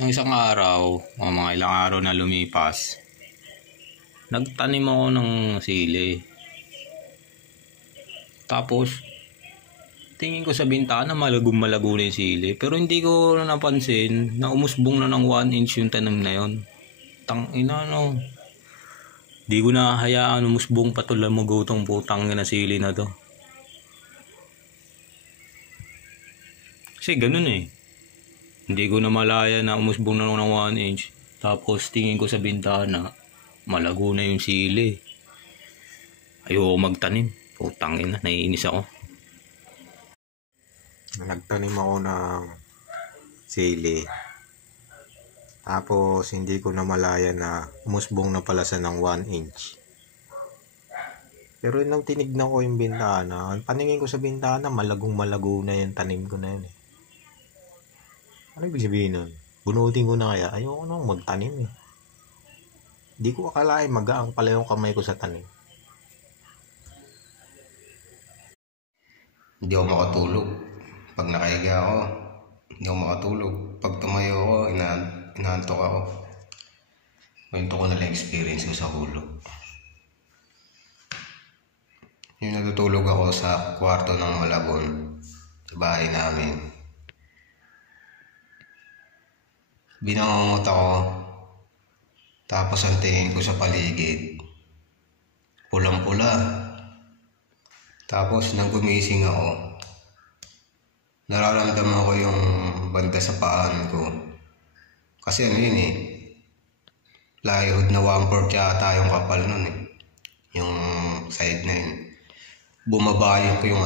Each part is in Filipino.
Nung isang araw, o mga ilang araw na lumipas, nagtanim ako ng sili. Tapos, tingin ko sa bintana, malago na yung sili. Pero hindi ko napansin na umusbong na ng 1 inch yung tanim na yun. Tangina no. Di ko na hayaan umusbong patulamugo tong putang na sili na to. Kasi ganun eh. Hindi ko na malaya na umusbong na ng 1 inch. Tapos tingin ko sa bintana, malago na yung sili. Ayoko magtanim. Putang ina, naiinis ako. Nagtanim ako ng sili. Tapos hindi ko na malaya na umusbong na pala sa ng 1 inch. Pero nung tinignan ko yung bintana, paningin ko sa bintana, malago na yung tanim ko na yun eh. Ano ibig sabihin nun? Bunutin ko na kaya? Ayoko nang magtanim eh. Hindi ko akalain magaang pala yung kamay ko sa tanim. Hindi ako makatulog. Pag nakahiga ako, hindi ako makatulog. Pag tumayo ako, inaantok ako. Kwento ko na lang experience ko sa hulog. Yung natutulog ako sa kwarto ng Malabon, sa bahay namin. Binangungot ako, tapos ang tingin ko sa paligid, pulang-pula. Tapos nang gumising ako, nararamdaman ko yung banda sa paan ko. Kasi ano yun eh, plywood na 1/4 yata yung kapal nun eh. Yung side na yun. Bumabayo ko yung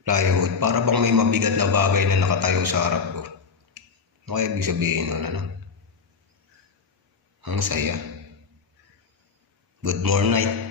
plywood. Para bang may mabigat na bagay na nakatayo sa harap ko. Ano kaya ibig sabihin nun Ang saya. Good morning night.